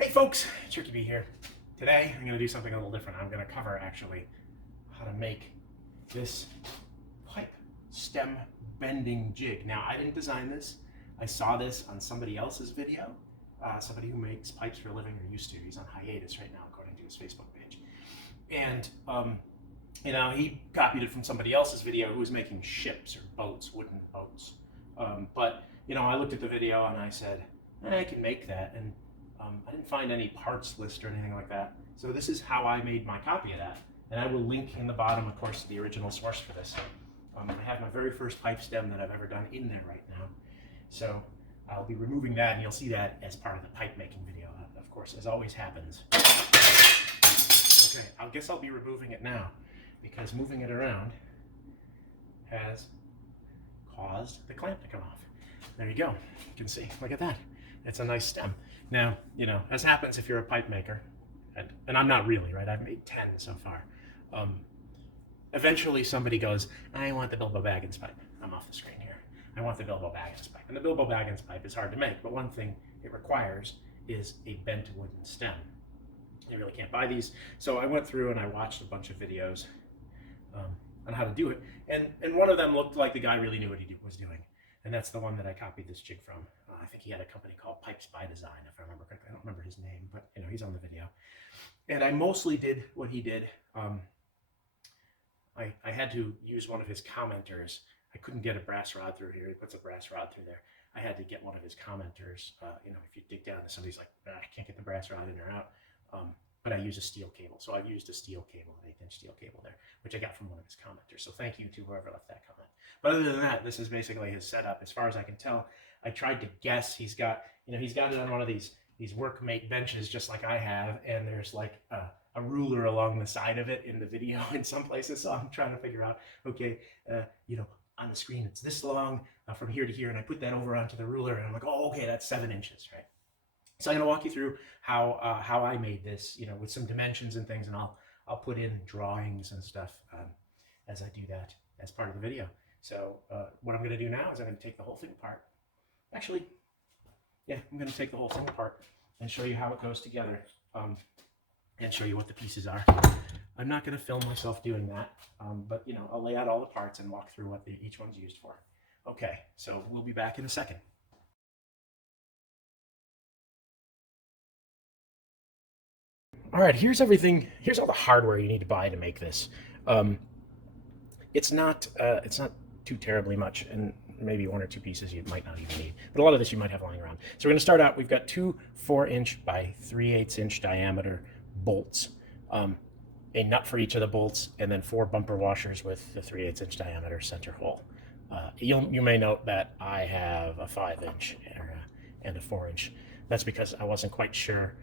Hey folks, CherkyB here. Today I'm going to do something a little different. I'm going to cover actually how to make this pipe stem bending jig. Now I didn't design this. I saw this on somebody else's video. Somebody who makes pipes for a living, or used to. He's on hiatus right now according to his Facebook page. And he copied it from somebody else's video who was making ships or boats, wooden boats. But I looked at the video and I said, I can make that. And I didn't find any parts list or anything like that. So this is how I made my copy of that. And I will link in the bottom, of course, to the original source for this. I have my very first pipe stem that I've ever done in there right now. So I'll be removing that, and you'll see that as part of the pipe making video, of course, as always happens. Okay, I guess I'll be removing it now, because moving it around has caused the clamp to come off. There you go. You can see, look at that. It's a nice stem. Now, as happens if you're a pipe maker, and I'm not really, right? I've made 10 so far. Eventually somebody goes, I want the Bilbo Baggins pipe. I'm off the screen here. I want the Bilbo Baggins pipe. And the Bilbo Baggins pipe is hard to make, but one thing it requires is a bent wooden stem. You really can't buy these. So I went through and I watched a bunch of videos on how to do it. And one of them looked like the guy really knew what he was doing. And that's the one that I copied this jig from. I think he had a company called Pipes by Design, if I remember correctly. I don't remember his name, but he's on the video. And I mostly did what he did. I had to use one of his commenters. I couldn't get a brass rod through here. He puts a brass rod through there. I had to get one of his commenters. If you dig down and somebody's like, I can't get the brass rod in or out. But I use a steel cable. So I've used a steel cable, an 8-inch steel cable there, which I got from one of his commenters. So thank you to whoever left that comment. But other than that, this is basically his setup. As far as I can tell, I tried to guess. He's got it on one of these workmate benches, just like I have, and there's like a ruler along the side of it in the video in some places. So I'm trying to figure out, okay, on the screen it's this long from here to here, and I put that over onto the ruler, and I'm like, oh, okay, that's 7 inches, right? So I'm going to walk you through how I made this, with some dimensions and things, and I'll put in drawings and stuff as I do that as part of the video. So what I'm going to do now is I'm going to take the whole thing apart. Actually, yeah, I'm going to take the whole thing apart and show you how it goes together, and show you what the pieces are. I'm not going to film myself doing that, but I'll lay out all the parts and walk through what each one's used for. Okay, so we'll be back in a second. All right, here's everything. Here's all the hardware you need to buy to make this. It's not too terribly much, and maybe 1 or 2 pieces you might not even need. But a lot of this you might have lying around. So we're going to start out. We've got 2 4-inch by 3/8-inch diameter bolts, a nut for each of the bolts, and then 4 bumper washers with the 3/8-inch diameter center hole. You may note that I have a 5-inch and a 4-inch. That's because I wasn't quite sure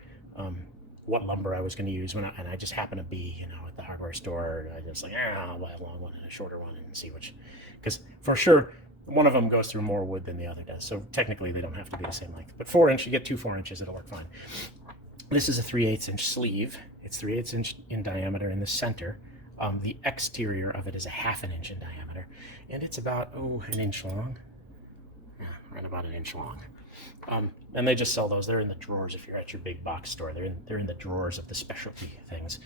what lumber I was going to use and I just happened to be, at the hardware store. I just I'll buy a long one and a shorter one and see which, because for sure one of them goes through more wood than the other does. So technically they don't have to be the same length. But 4-inch, you get 2 4-inches, it'll work fine. This is a 3/8-inch sleeve. It's 3/8-inch in diameter in the center. The exterior of it is a 1/2 inch in diameter, and it's about 1 inch long. Yeah, right about 1 inch long. And they just sell those. They're in the drawers if you're at your big box store. They're in the drawers of the specialty things.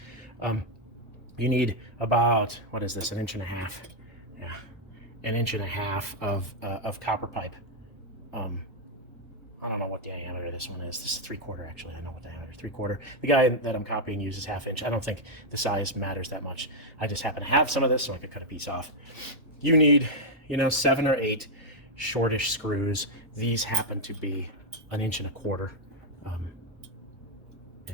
You need about, what is this, 1.5 inches? Yeah, 1.5 inches of copper pipe. I don't know what diameter this one is. This is 3/4 actually. I know what diameter, 3/4. The guy that I'm copying uses 1/2 inch. I don't think the size matters that much. I just happen to have some of this, so I could cut a piece off. You need, 7 or 8 shortish screws. These happen to be 1.25 inches, 1.25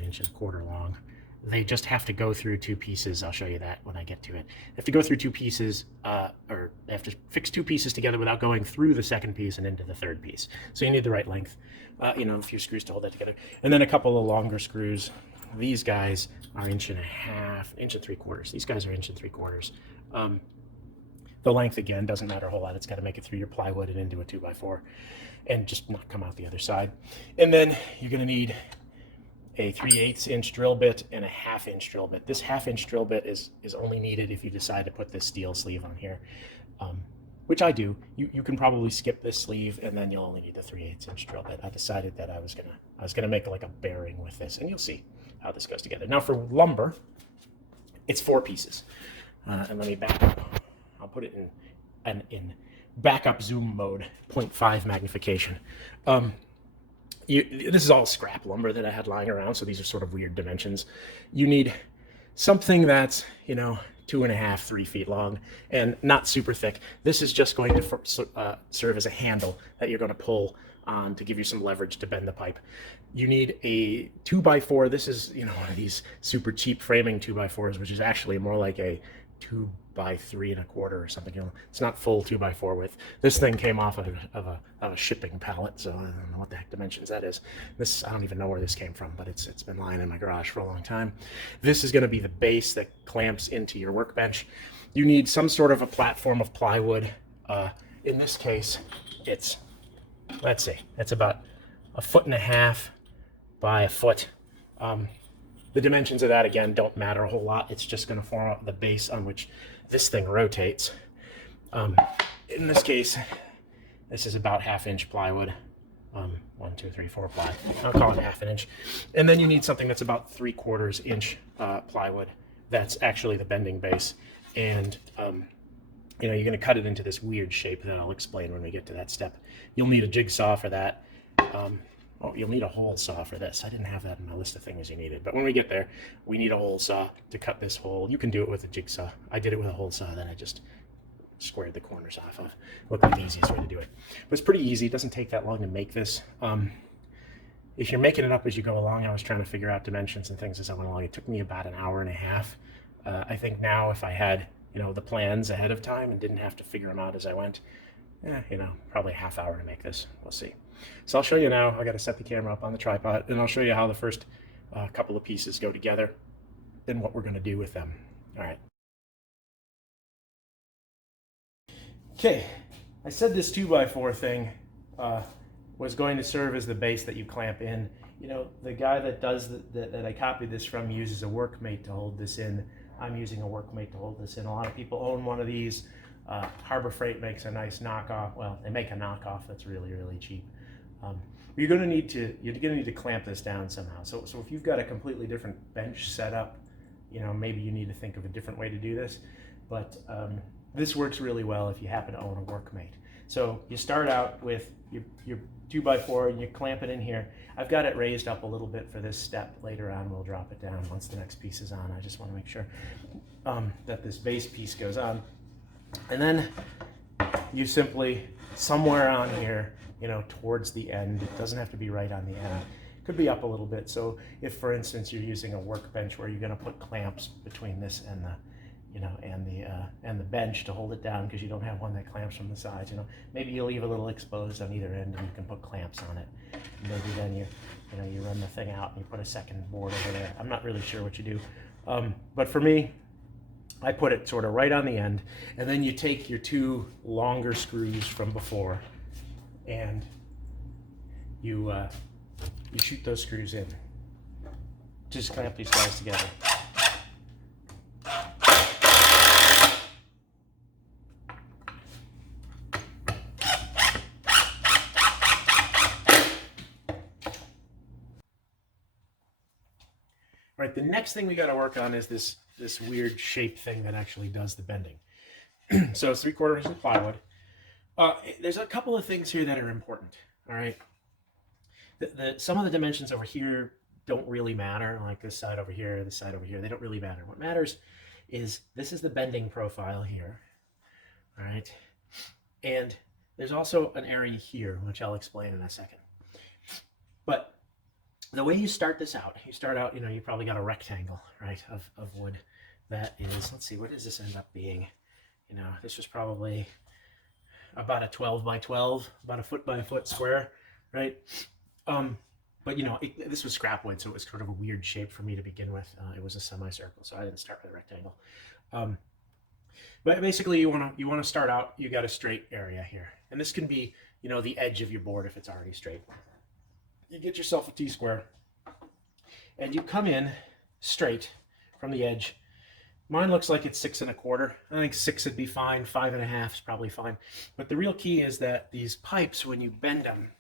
inches long. They just have to go through 2 pieces. I'll show you that when I get to it. They have to go through 2 pieces, or they have to fix 2 pieces together without going through the second piece and into the third piece. So you need the right length, a few screws to hold that together. And then a couple of longer screws. These guys are 1.5 inches, 1 3/4 inches. These guys are 1 3/4 inches. The length, again, doesn't matter a whole lot. It's got to make it through your plywood and into a 2x4 and just not come out the other side. And then you're going to need a 3/8-inch drill bit and a 1/2 inch drill bit. This 1/2 inch drill bit is only needed if you decide to put this steel sleeve on here. which I do, you can probably skip this sleeve and then you'll only need the 3/8 inch drill bit. I decided that I was gonna make like a bearing with this, and you'll see how this goes together. Now for lumber, it's 4 pieces. And let me back up. I'll put it in backup zoom mode, 0.5 magnification. This is all scrap lumber that I had lying around, so these are sort of weird dimensions. You need something that's, 2.5, 3 feet long and not super thick. This is just going to serve as a handle that you're going to pull on to give you some leverage to bend the pipe. You need a 2x4. This is, one of these super cheap framing 2x4s, which is actually more like a 2x3 1/4 or something. It's not full 2x4 width. This thing came off of a shipping pallet, so I don't know what the heck dimensions that is. This, I don't even know where this came from, but it's been lying in my garage for a long time. This is going to be the base that clamps into your workbench. You need some sort of a platform of plywood. In this case, it's, let's see, it's about 1.5 feet by 1 foot. The dimensions of that, again, don't matter a whole lot. It's just going to form up the base on which this thing rotates. In this case, this is about 1/2 inch plywood. 1, 2, 3, 4 ply. I'll call it 1/2 inch. And then you need something that's about 3/4 inch plywood. That's actually the bending base. And you're going to cut it into this weird shape that I'll explain when we get to that step. You'll need a jigsaw for that. You'll need a hole saw for this. I didn't have that in my list of things you needed, but when we get there, we need a hole saw to cut this hole. You can do it with a jigsaw. I did it with a hole saw, then I just squared the corners off of. Looked like the easiest way to do it. But it's pretty easy. It doesn't take that long to make this. If you're making it up as you go along, I was trying to figure out dimensions and things as I went along. It took me about 1.5 hours. I think now if I had, the plans ahead of time and didn't have to figure them out as I went, probably 1/2 hour to make this. We'll see. So I'll show you now. I got to set the camera up on the tripod, and I'll show you how the first couple of pieces go together and what we're going to do with them. All right. Okay, I said this 2x4 thing was going to serve as the base that you clamp in. The guy that does that I copied this from uses a workmate to hold this in. I'm using a workmate to hold this in. A lot of people own one of these. Harbor Freight makes a nice knockoff. Well, they make a knockoff that's really, really cheap. You're going to need to clamp this down somehow. So if you've got a completely different bench setup, maybe you need to think of a different way to do this. But this works really well if you happen to own a workmate. So you start out with your 2x4 and you clamp it in here. I've got it raised up a little bit for this step. Later on, we'll drop it down once the next piece is on. I just want to make sure that this base piece goes on. And then you simply, somewhere on here, towards the end, it doesn't have to be right on the end. It could be up a little bit. So if, for instance, you're using a workbench where you're going to put clamps between this and the bench to hold it down because you don't have one that clamps from the sides, maybe you leave a little exposed on either end and you can put clamps on it. And maybe then you run the thing out and you put a second board over there. I'm not really sure what you do, but for me, I put it sort of right on the end, and then you take your 2 longer screws from before and you shoot those screws in. Just clamp these guys together. All right, the next thing we got to work on is this weird shape thing that actually does the bending. So it's 3/4 inch plywood. There's a couple of things here that are important. All right, some of the dimensions over here don't really matter, like this side over here, this side over here. They don't really matter. What matters is this is the bending profile here. All right, and there's also an area here, which I'll explain in a second. But the way you start this out, you probably got a rectangle, right, of wood that is, let's see, what does this end up being? This was probably about a 12 by 12, about a 1 by 1 foot square, right? But this was scrap wood, so it was sort of a weird shape for me to begin with. It was a semicircle, so I didn't start with a rectangle. But basically, you want to start out. You got a straight area here, and this can be, the edge of your board if it's already straight. You get yourself a T-square, and you come in straight from the edge Mine looks like it's 6 1/4. I think 6 would be fine. 5 1/2 is probably fine. But the real key is that these pipes, when you bend them,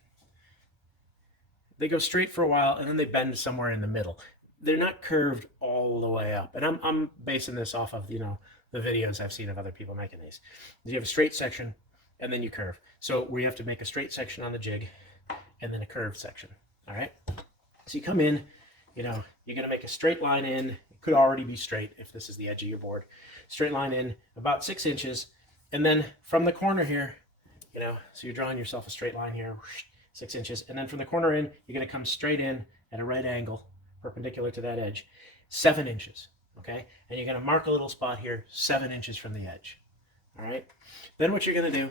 they go straight for a while and then they bend somewhere in the middle. They're not curved all the way up. And I'm basing this off of, you know, the videos I've seen of other people making these. You have a straight section and then you curve. So we have to make a straight section on the jig and then a curved section. All right. So you come in, you know, you're going to make a straight line in. It could already be straight if this is the edge of your board. Straight line in about 6 inches. And then from the corner here, you know, so you're drawing yourself a straight line here, 6 inches. And then from the corner in, you're going to come straight in at a right angle, perpendicular to that edge, 7 inches. Okay. And you're going to mark a little spot here, 7 inches from the edge. All right. Then what you're going to do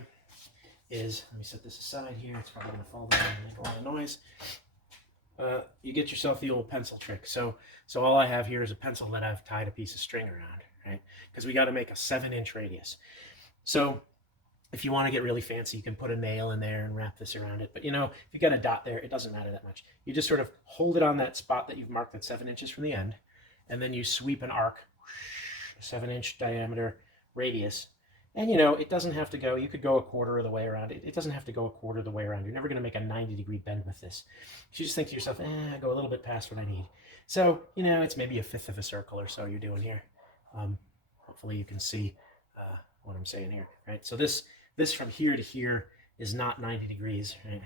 is, let me set this aside here. It's probably going to fall down and make a lot of noise. You get yourself the old pencil trick. So all I have here is a pencil that I've tied a piece of string around, right? Because we got to make a 7-inch radius. So if you want to get really fancy, you can put a nail in there and wrap this around it. But you know, if you got a dot there, it doesn't matter that much. You just sort of hold it on that spot that you've marked at 7 inches from the end, and then you sweep an arc, a 7-inch diameter radius. And you know, it doesn't have to go, you could go a quarter of the way around it. It doesn't have to go a quarter of the way around. You're never going to make a 90-degree bend with this. You just think to yourself, go a little bit past what I need. So, you know, it's maybe a 1/5 of a circle or so you're doing here. Hopefully you can see what I'm saying here, right? So this from here to here is not 90 degrees, right?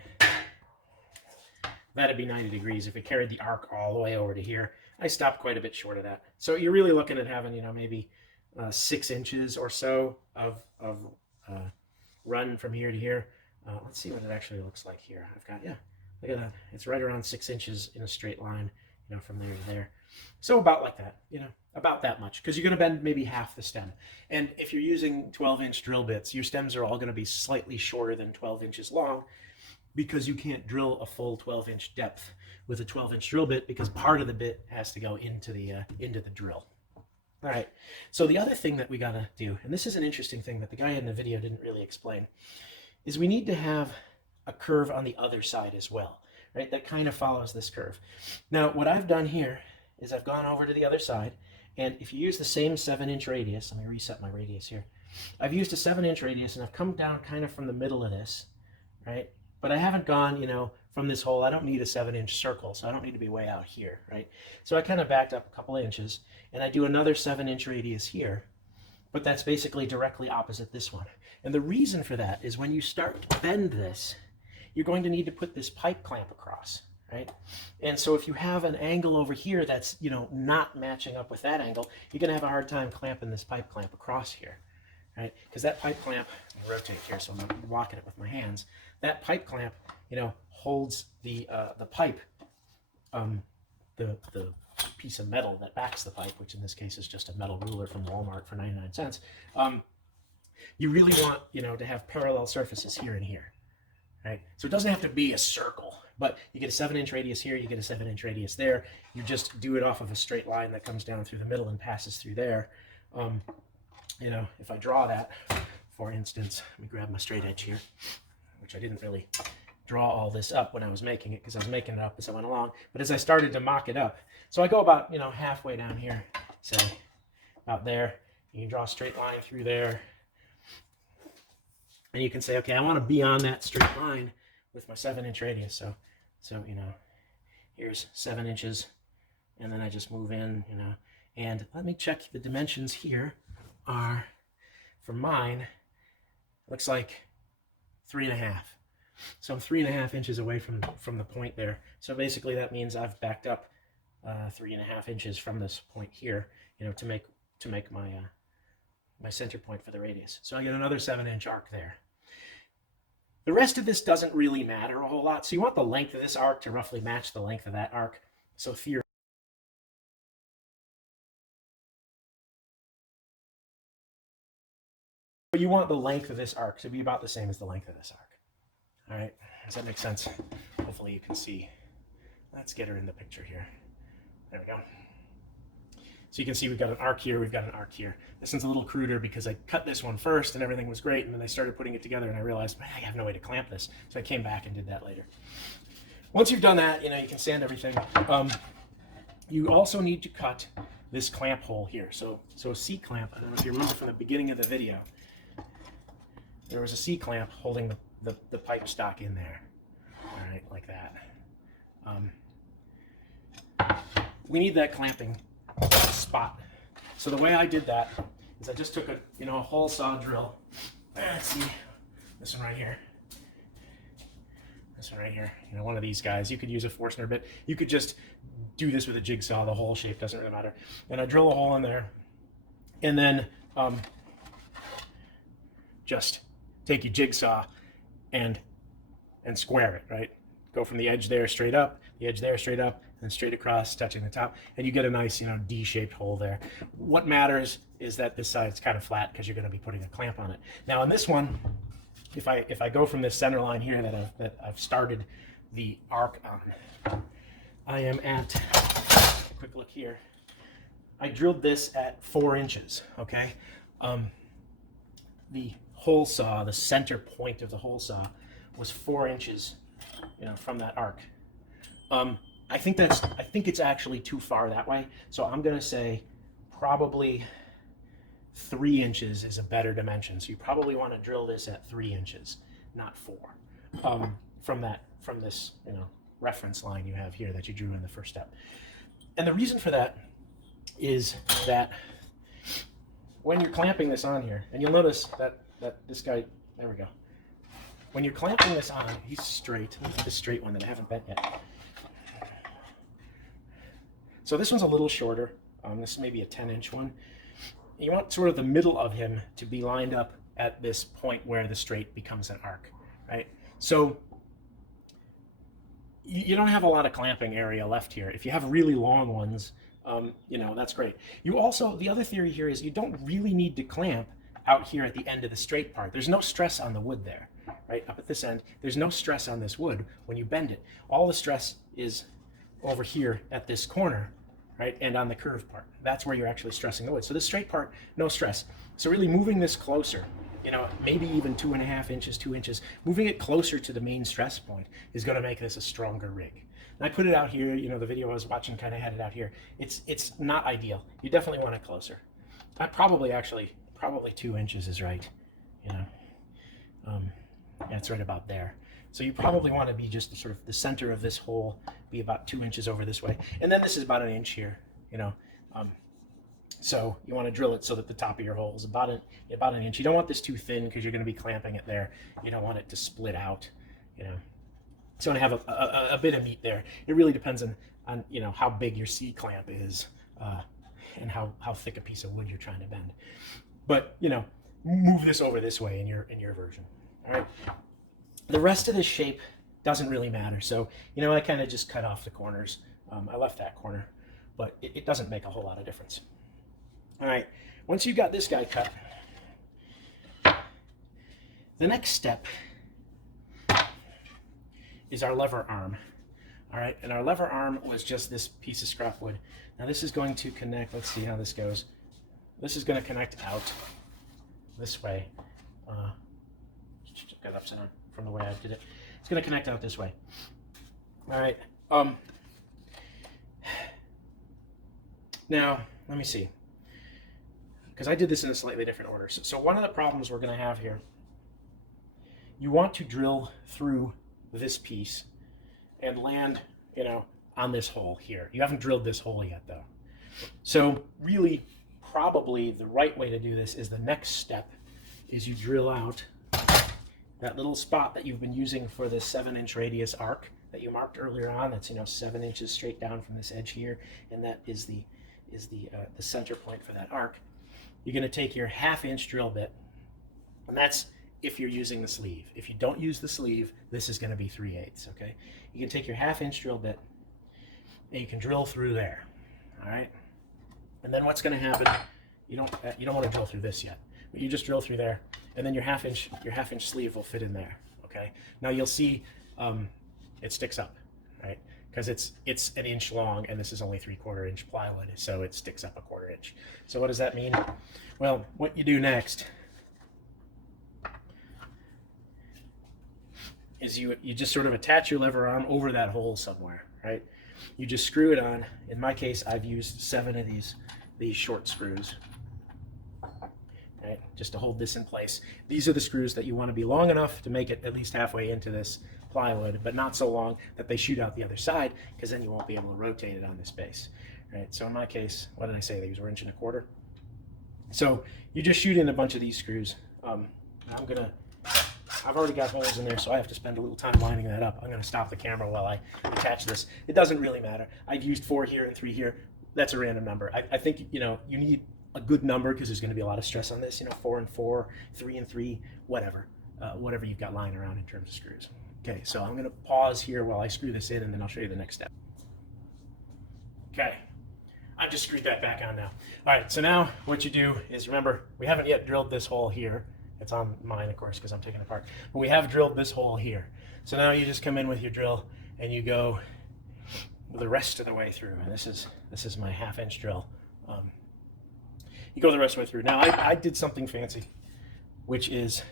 That'd be 90 degrees if it carried the arc all the way over to here. I stopped quite a bit short of that. So you're really looking at having, you know, maybe 6 inches or so of run from here to here. Let's see what it actually looks like here. I've got, yeah, look at that. It's right around 6 inches in a straight line, you know, from there to there. So about like that, you know, about that much, because you're going to bend maybe half the stem. And if you're using 12-inch drill bits, your stems are all going to be slightly shorter than 12 inches long, because you can't drill a full 12-inch depth with a 12-inch drill bit, because part of the bit has to go into the drill. All right, so the other thing that we got to do, and this is an interesting thing that the guy in the video didn't really explain, is we need to have a curve on the other side as well, right? That kind of follows this curve. Now, what I've done here is I've gone over to the other side, and if you use the same 7-inch radius, let me reset my radius here. I've used a 7-inch radius, and I've come down kind of from the middle of this, right? But I haven't gone, you know, from this hole. I don't need a 7-inch circle, so I don't need to be way out here, right? So I kind of backed up a couple of inches, and I do another 7-inch radius here, but that's basically directly opposite this one. And the reason for that is when you start to bend this, you're going to need to put this pipe clamp across, right? And so if you have an angle over here that's, you know, not matching up with that angle, you're going to have a hard time clamping this pipe clamp across here, right? Because that pipe clamp, let me rotate here so I'm walking it with my hands. That pipe clamp, you know, holds the pipe, the piece of metal that backs the pipe, which in this case is just a metal ruler from Walmart for 99 cents. You really want, you know, to have parallel surfaces here and here, right? So it doesn't have to be a circle, but you get a 7-inch radius here, you get a 7-inch radius there. You just do it off of a straight line that comes down through the middle and passes through there. You know, if I draw that, for instance, let me grab my straight edge here, which I didn't really draw all this up when I was making it, because I was making it up as I went along. But as I started to mock it up, so I go about, you know, halfway down here, say about there. You can draw a straight line through there, and you can say, okay, I want to be on that straight line with my 7-inch radius. So you know, here's 7 inches, and then I just move in, you know, and let me check the dimensions here are, for mine, looks like 3.5. So I'm 3.5 inches away from the point there. So basically that means I've backed up 3.5 inches from this point here, you know, to make my my center point for the radius. So I get another 7-inch arc there. The rest of this doesn't really matter a whole lot. So you want the length of this arc to roughly match the length of that arc. So theoretically, you want the length of this arc to be about the same as the length of this arc. All right, does that make sense? Hopefully you can see. Let's get her in the picture here. There we go. So you can see we've got an arc here, we've got an arc here. This one's a little cruder because I cut this one first and everything was great, and then I started putting it together and I realized, man, I have no way to clamp this. So I came back and did that later. Once you've done that, you know, you can sand everything. You also need to cut this clamp hole here. So a C-clamp, I don't know if you remember from the beginning of the video, there was a C-clamp holding the pipe stock in there. All right, like that. We need that clamping spot. So the way I did that is I just took a hole saw drill. Let's see, this one right here. This one right here, one of these guys. You could use a Forstner bit. You could just do this with a jigsaw. The hole shape doesn't really matter. And I drill a hole in there, and then just take your jigsaw and square it, right? Go from the edge there straight up, the edge there straight up, and straight across, touching the top, and you get a nice, D-shaped hole there. What matters is that this side's kind of flat because you're going to be putting a clamp on it. Now on this one, if I go from this center line here that I've started the arc on, I am at, a quick look here, I drilled this at 4 inches, okay? The hole saw, the center point of the hole saw was 4 inches, from that arc. I think it's actually too far that way, so I'm gonna say probably 3 inches is a better dimension. So you probably want to drill this at 3 inches, not 4, from this reference line you have here that you drew in the first step. And the reason for that is that when you're clamping this on here, and you'll notice that this guy, there we go. When you're clamping this on, he's straight. Let me get this straight one that I haven't bent yet. So this one's a little shorter. This may be a 10-inch one. You want sort of the middle of him to be lined up at this point where the straight becomes an arc, right? So you don't have a lot of clamping area left here. If you have really long ones, that's great. You also, the other theory here is you don't really need to clamp out here at the end of the straight part. There's no stress on the wood there, right? Up at this end, there's no stress on this wood when you bend it. All the stress is over here at this corner, right? And on the curved part. That's where you're actually stressing the wood. So this straight part, no stress. So really moving this closer, maybe even 2.5 inches, 2 inches, moving it closer to the main stress point is going to make this a stronger rig. And I put it out here, the video I was watching kind of had it out here. It's not ideal. You definitely want it closer. I probably 2 inches is right, yeah, it's right about there. So you probably want to be just sort of the center of this hole, be about 2 inches over this way. And then this is about 1 inch here, so you want to drill it so that the top of your hole is about an inch. You don't want this too thin because you're going to be clamping it there. You don't want it to split out, So you want to have a bit of meat there. It really depends on how big your C-clamp is and how thick a piece of wood you're trying to bend. But, move this over this way in your version, all right? The rest of this shape doesn't really matter. So, I kind of just cut off the corners. I left that corner, but it doesn't make a whole lot of difference. All right, once you've got this guy cut, the next step is our lever arm. All right, and our lever arm was just this piece of scrap wood. Now this is going to connect, let's see how this goes. This is going to connect out this way. Got it upside down from the way I did it. It's going to connect out this way. All right. Now, let me see. Because I did this in a slightly different order. So one of the problems we're going to have here, you want to drill through this piece and land, on this hole here. You haven't drilled this hole yet, though. So really, probably the right way to do this is the next step is you drill out that little spot that you've been using for this 7-inch radius arc that you marked earlier on. That's 7 inches straight down from this edge here, and that is the center point for that arc. You're going to take your 1/2-inch drill bit, and that's if you're using the sleeve. If you don't use the sleeve, this is going to be 3/8. Okay, you can take your 1/2-inch drill bit and you can drill through there. All right, and then what's going to happen? You don't want to drill through this yet, but you just drill through there, and then your half inch sleeve will fit in there. Okay, now you'll see it sticks up, right? Because it's 1 inch long and this is only 3/4 inch plywood, so it sticks up 1/4 inch. So what does that mean? Well, what you do next is you just sort of attach your lever arm over that hole somewhere, right? You just screw it on. In my case, I've used 7 of these these short screws, right, just to hold this in place. These are the screws that you want to be long enough to make it at least halfway into this plywood, but not so long that they shoot out the other side, because then you won't be able to rotate it on this base. Right, so in my case, what did I say? These were 1 1/4 inches. So you just shoot in a bunch of these screws. I've already got holes in there, so I have to spend a little time lining that up. I'm gonna stop the camera while I attach this. It doesn't really matter. I've used 4 here and 3 here. That's a random number. I think, you know, you need a good number because there's gonna be a lot of stress on this, you know, 4 and 4, 3 and 3, whatever. Whatever you've got lying around in terms of screws. Okay, so I'm gonna pause here while I screw this in, and then I'll show you the next step. Okay, I've just screwed that back on now. All right, so now what you do is, remember, we haven't yet drilled this hole here. It's on mine, of course, because I'm taking it apart. But we have drilled this hole here. So now you just come in with your drill and you go the rest of the way through. And this is my 1/2 inch drill. You go the rest of the way through. Now I did something fancy, which is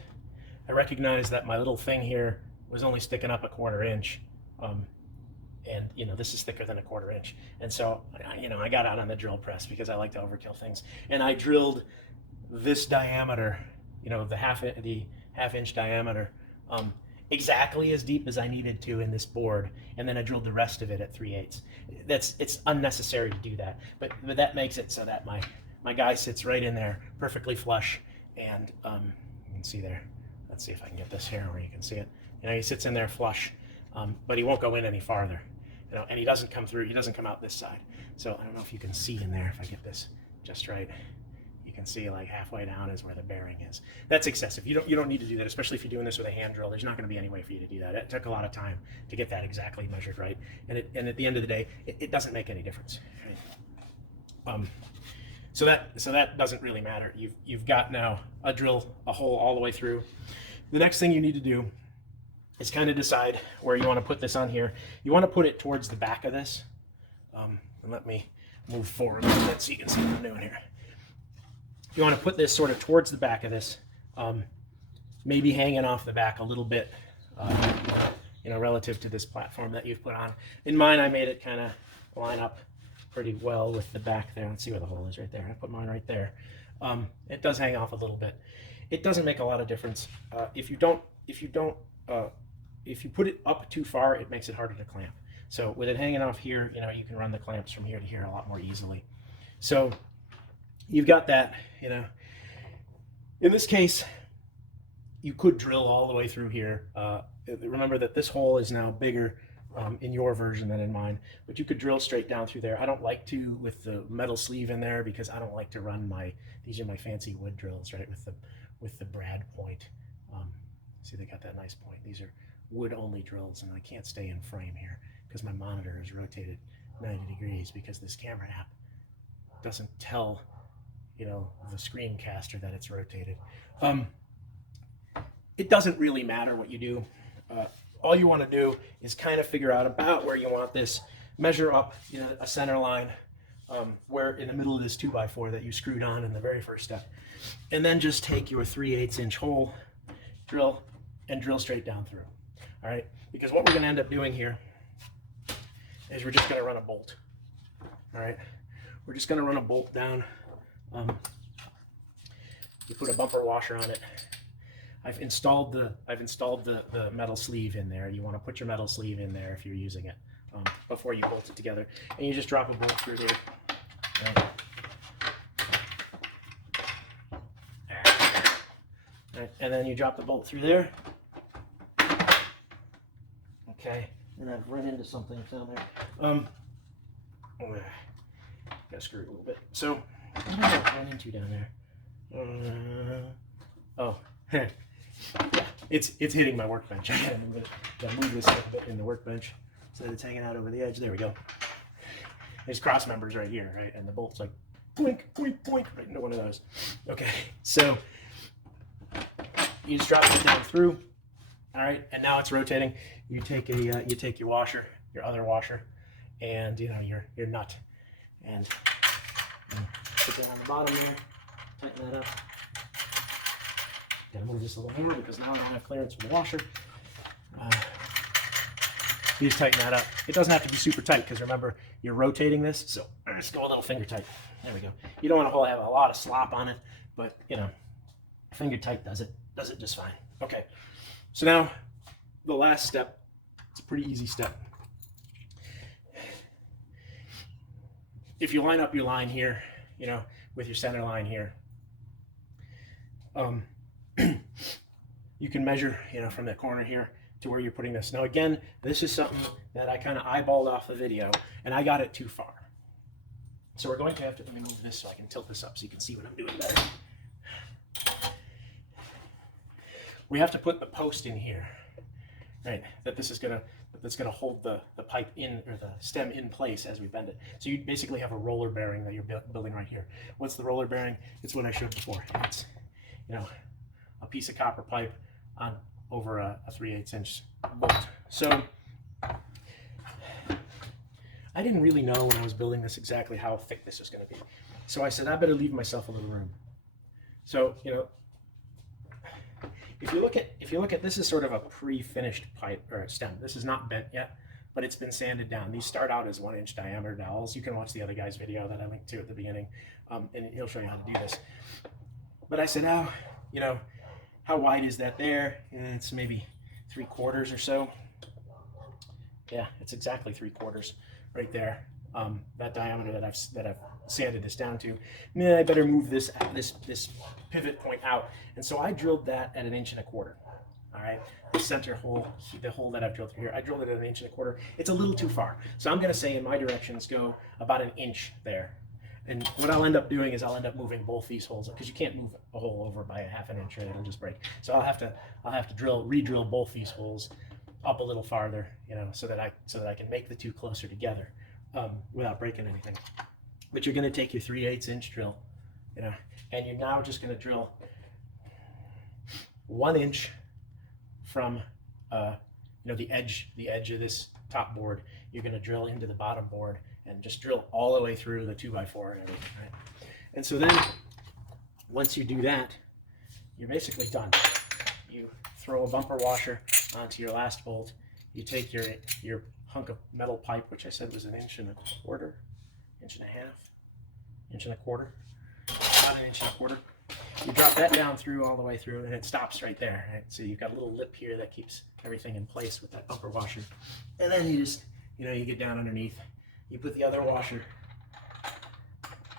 I recognized that my little thing here was only sticking up 1/4 inch. And you know, this is thicker than 1/4 inch. And so, you know, I got out on the drill press because I like to overkill things. And I drilled this diameter, you know, the half inch diameter, exactly as deep as I needed to in this board, and then I drilled the rest of it at 3/8. It's unnecessary to do that, but that makes it so that my guy sits right in there, perfectly flush, and you can see there. Let's see if I can get this here where you can see it. You know, he sits in there flush, but he won't go in any farther. You know, and he doesn't come through. He doesn't come out this side. So I don't know if you can see in there if I get this just right. You can see like halfway down is where the bearing is. That's excessive. You don't need to do that, especially if you're doing this with a hand drill. There's not going to be any way for you to do that. It took a lot of time to get that exactly measured right, and at the end of the day, it doesn't make any difference. Right? So that doesn't really matter. You've got now a hole all the way through. The next thing you need to do is kind of decide where you want to put this on here. You want to put it towards the back of this. And let me move forward a little bit so you can see what I'm doing here. You want to put this sort of towards the back of this, maybe hanging off the back a little bit, you know, relative to this platform that you've put on. In mine, I made it kind of line up pretty well with the back there. Let's see where the hole is right there. I put mine right there. It does hang off a little bit. It doesn't make a lot of difference. If you put it up too far, it makes it harder to clamp. So with it hanging off here, you know, you can run the clamps from here to here a lot more easily. So you've got that, you know. In this case, you could drill all the way through here. Remember that this hole is now bigger in your version than in mine, but you could drill straight down through there. I don't like to with the metal sleeve in there because I don't like to run these are my fancy wood drills, right, with the brad point. See, they got that nice point. These are wood only drills, and I can't stay in frame here because my monitor is rotated 90 degrees because this camera app doesn't tell, you know, the screencaster that it's rotated. It doesn't really matter what you do. All you want to do is kind of figure out about where you want this, measure up, you know, a center line where in the middle of this 2x4 that you screwed on in the very first step, and then just take your 3/8 inch hole, drill, and drill straight down through. All right, because what we're going to end up doing here is we're just going to run a bolt. All right, we're just going to run a bolt down. You put a bumper washer on it. I've installed the metal sleeve in there. You want to put your metal sleeve in there if you're using it before you bolt it together, and you just drop a bolt through here. Right. Right. And then you drop the bolt through there. Okay, and I've run into something down there. Gotta screw it a little bit. So, what did I run into down there? Oh, yeah, it's hitting my workbench. I gotta move it. Gotta move this a little bit in the workbench so that it's hanging out over the edge. There we go. There's cross members right here, right? And the bolt's like boink, boink, boink, right into one of those. Okay, so you just drop it down through. All right, and now it's rotating. You take your washer, your other washer, and you know your nut, and put that on the bottom there. Tighten that up. Gotta move this a little more because now I don't have clearance for the washer. You just tighten that up. It doesn't have to be super tight because remember you're rotating this. So all Let's go a little finger tight. There we go. You don't want to have a lot of slop on it, but you know, finger tight does it just fine. Okay, so now the last step, it's a pretty easy step. If you line up your line here, you know, with your center line here, you can measure, you know, from the corner here to where you're putting this. Now again, this is something that I kind of eyeballed off the video and I got it too far. So we're going to have to, let me move this so I can tilt this up so you can see what I'm doing better. We have to put the post in here, right? That's gonna hold the pipe in, or the stem in place as we bend it. So you basically have a roller bearing that you're building right here. What's the roller bearing? It's what I showed before. It's, you know, a piece of copper pipe on over a 3/8 inch bolt. So I didn't really know when I was building this exactly how thick this was going to be. So I said, I better leave myself a little room. So, you know, if you look at this is sort of a pre-finished pipe or stem. This is not bent yet, but it's been sanded down. These start out as 1-inch diameter dowels. You can watch the other guy's video that I linked to at the beginning, and he'll show you how to do this. But I said, oh, you know, how wide is that there? And it's maybe 3/4 or so. Yeah, it's exactly 3/4 right there. That diameter that I've sanded this down to. Then I better move this pivot point out. And so I drilled that at 1 1/4 inches. All right, the center hole, the hole that I've drilled through here, I drilled it at 1 1/4 inches. It's a little too far. So I'm going to say in my directions go about 1 inch there. And what I'll end up doing is I'll end up moving both these holes, because you can't move a hole over by 1/2 inch or it'll just break. So I'll have to re-drill both these holes up a little farther, you know, so that I can make the two closer together without breaking anything. But you're going to take your 3/8 inch drill, you know, and you're now just going to drill 1 inch from you know, the edge of this top board. You're going to drill into the bottom board and just drill all the way through the 2x4 and everything, right? And so then once you do that, you're basically done. You throw a bumper washer onto your last bolt. You take your hunk of metal pipe, which I said was 1 1/4 inches, 1.5 inches, 1.25 inches, about 1.25 inches. You drop that down through all the way through, and it stops right there. Right? So you've got a little lip here that keeps everything in place with that bumper washer. And then you just, you know, you get down underneath. You put the other washer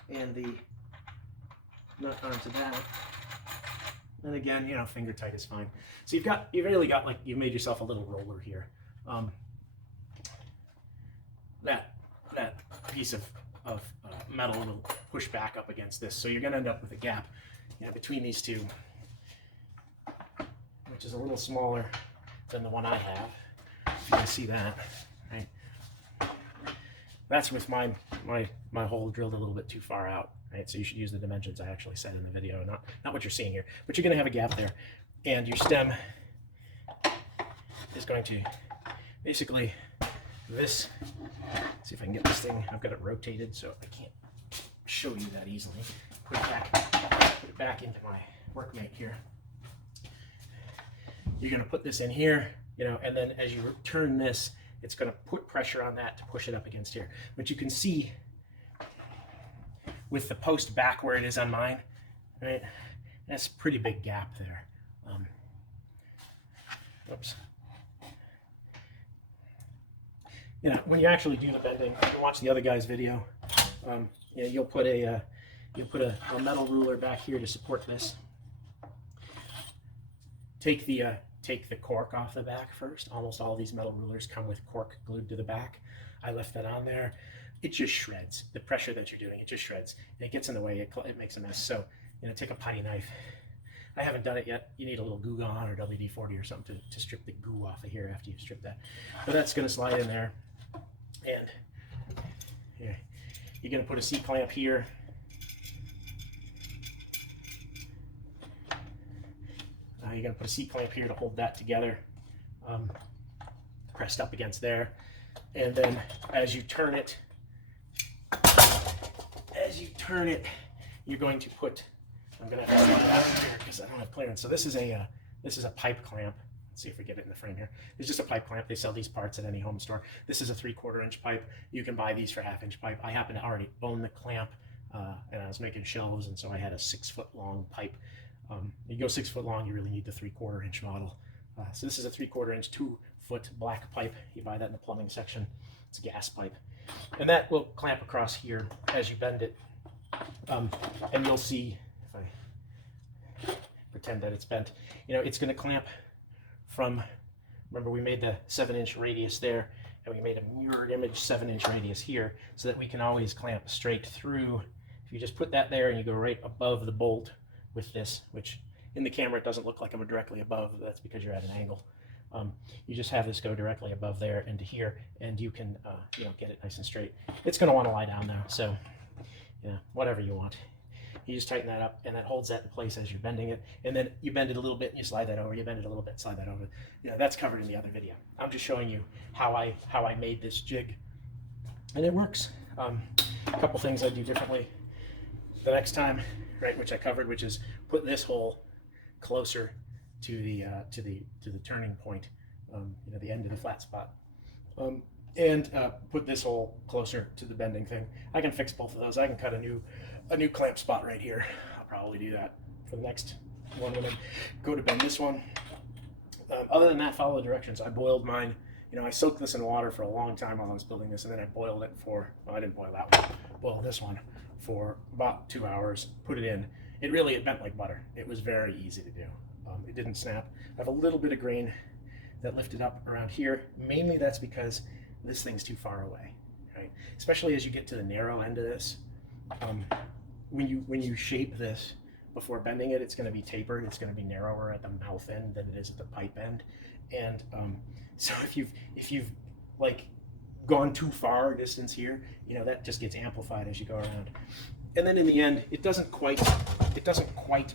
and the nut onto that. And again, you know, finger tight is fine. So you've really got, like, you've made yourself a little roller here. That piece of metal will push back up against this. So you're going to end up with a gap, you know, between these two, which is a little smaller than the one I have. If you can see that, right? That's with my hole drilled a little bit too far out, right? So you should use the dimensions I actually said in the video, not what you're seeing here. But you're going to have a gap there, and your stem is going to basically this. See if I can get this thing. I've got it rotated, so I can't show you that easily. Put it back into my workmate here. You're going to put this in here, you know, and then as you turn this, it's going to put pressure on that to push it up against here. But you can see with the post back where it is on mine, right? That's a pretty big gap there. Oops. You know, when you actually do the bending, you can watch the other guy's video. You know, you'll put a metal ruler back here to support this. Take the cork off the back first. Almost all of these metal rulers come with cork glued to the back. I left that on there. It just shreds. The pressure that you're doing, it just shreds. And it gets in the way. It makes a mess. So, you know, take a putty knife. I haven't done it yet. You need a little Goo Gone or WD-40 or something to strip the goo off of here after you've stripped that. But that's going to slide in there. And here, you're going to put a C-clamp here. You're going to put a C-clamp here to hold that together, pressed up against there. And then as you turn it, you're going to put, I'm going to have to slide it out here because I don't have clearance. So this is a pipe clamp, Let's see if we get it in the frame here. It's just a pipe clamp. They sell these parts at any home store. This is a 3/4 inch pipe. You can buy these for 1/2 inch pipe. I happen to already own the clamp, and I was making shelves, and so I had a 6-foot long pipe. You go 6 foot long, you really need the 3/4 inch model. So this is a 3/4 inch 2-foot black pipe. You buy that in the plumbing section. It's a gas pipe, and that will clamp across here as you bend it. And you'll see, if I pretend that it's bent, it's going to clamp from, remember we made the 7-inch radius there, and we made a mirrored image 7-inch radius here, so that we can always clamp straight through. If you just put that there and you go right above the bolt with this, which in the camera it doesn't look like I'm directly above, that's because you're at an angle. You just have this go directly above there into here, and you can get it nice and straight. It's going to want to lie down now, so whatever you want. You just tighten that up, and that holds that in place as you're bending it. And then you bend it a little bit, and you slide that over. You bend it a little bit, slide that over. That's covered in the other video. I'm just showing you how I made this jig, and it works. A couple things I'd do differently the next time, right? Which I covered, which is put this hole closer to the turning point, the end of the flat spot, and put this hole closer to the bending thing. I can fix both of those. I can cut a new clamp spot right here. I'll probably do that for the next one when I go to bend this one. Other than that, follow the directions. I boiled mine. I soaked this in water for a long time while I was building this, and then I boiled it for, well, I didn't boil that one, boiled this one for about 2 hours, put it in. It bent like butter. It was very easy to do. It didn't snap. I have a little bit of grain that lifted up around here. Mainly that's because this thing's too far away, right? Especially as you get to the narrow end of this. When you shape this before bending it, it's going to be tapered. It's going to be narrower at the mouth end than it is at the pipe end. And so if you've like gone too far distance here, that just gets amplified as you go around. And then in the end, it doesn't quite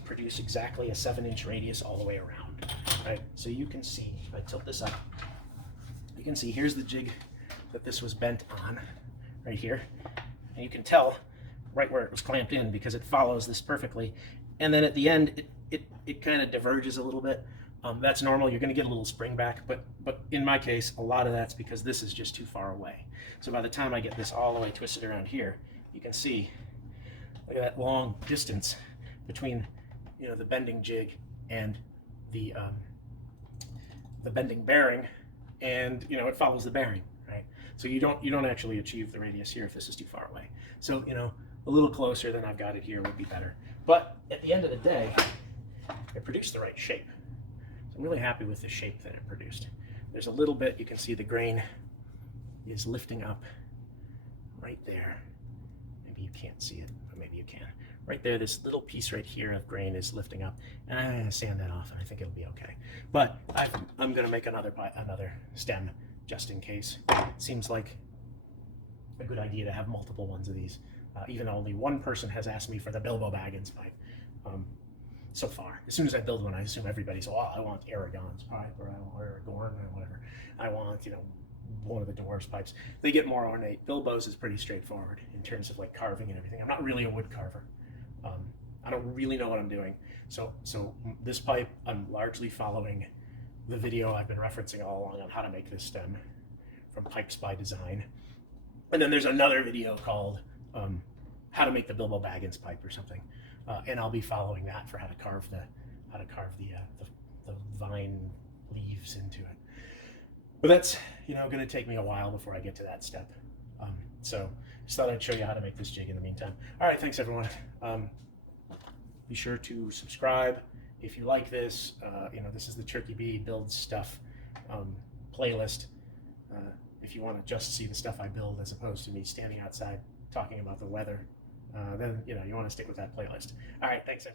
produce exactly a 7-inch radius all the way around, right? So you can see, if I tilt this up, you can see here's the jig that this was bent on, right here. And you can tell right where it was clamped in because it follows this perfectly. And then at the end, it kind of diverges a little bit. That's normal. You're going to get a little spring back, but in my case, a lot of that's because this is just too far away. So by the time I get this all the way twisted around here, you can see, look at that long distance between, the bending jig and the bending bearing, and it follows the bearing, right? So you don't actually achieve the radius here if this is too far away. So a little closer than I've got it here would be better. But at the end of the day, it produced the right shape. So I'm really happy with the shape that it produced. There's a little bit, you can see the grain is lifting up right there. Maybe you can't see it, but maybe you can. Right there, this little piece right here of grain is lifting up, and I'm going to sand that off, and I think it'll be okay. But I'm going to make another stem just in case. It seems like a good idea to have multiple ones of these, even though only one person has asked me for the Bilbo Baggins pipe so far. As soon as I build one, I assume everybody's, I want Aragon's pipe, or I want Aragorn, or whatever. I want, one of the dwarves pipes. They get more ornate. Bilbo's is pretty straightforward in terms of like carving and everything. I'm not really a wood carver. I don't really know what I'm doing. So this pipe, I'm largely following the video I've been referencing all along on how to make this stem from Pipes by Design. And then there's another video called how to make the Bilbo Baggins pipe or something. And I'll be following that for how to carve the vine leaves into it. But that's going to take me a while before I get to that step. So just thought I'd show you how to make this jig in the meantime. All right, thanks everyone. Be sure to subscribe if you like this. This is the CherkyB build stuff playlist. If you want to just see the stuff I build as opposed to me standing outside talking about the weather, then you want to stick with that playlist. All right, thanks everyone.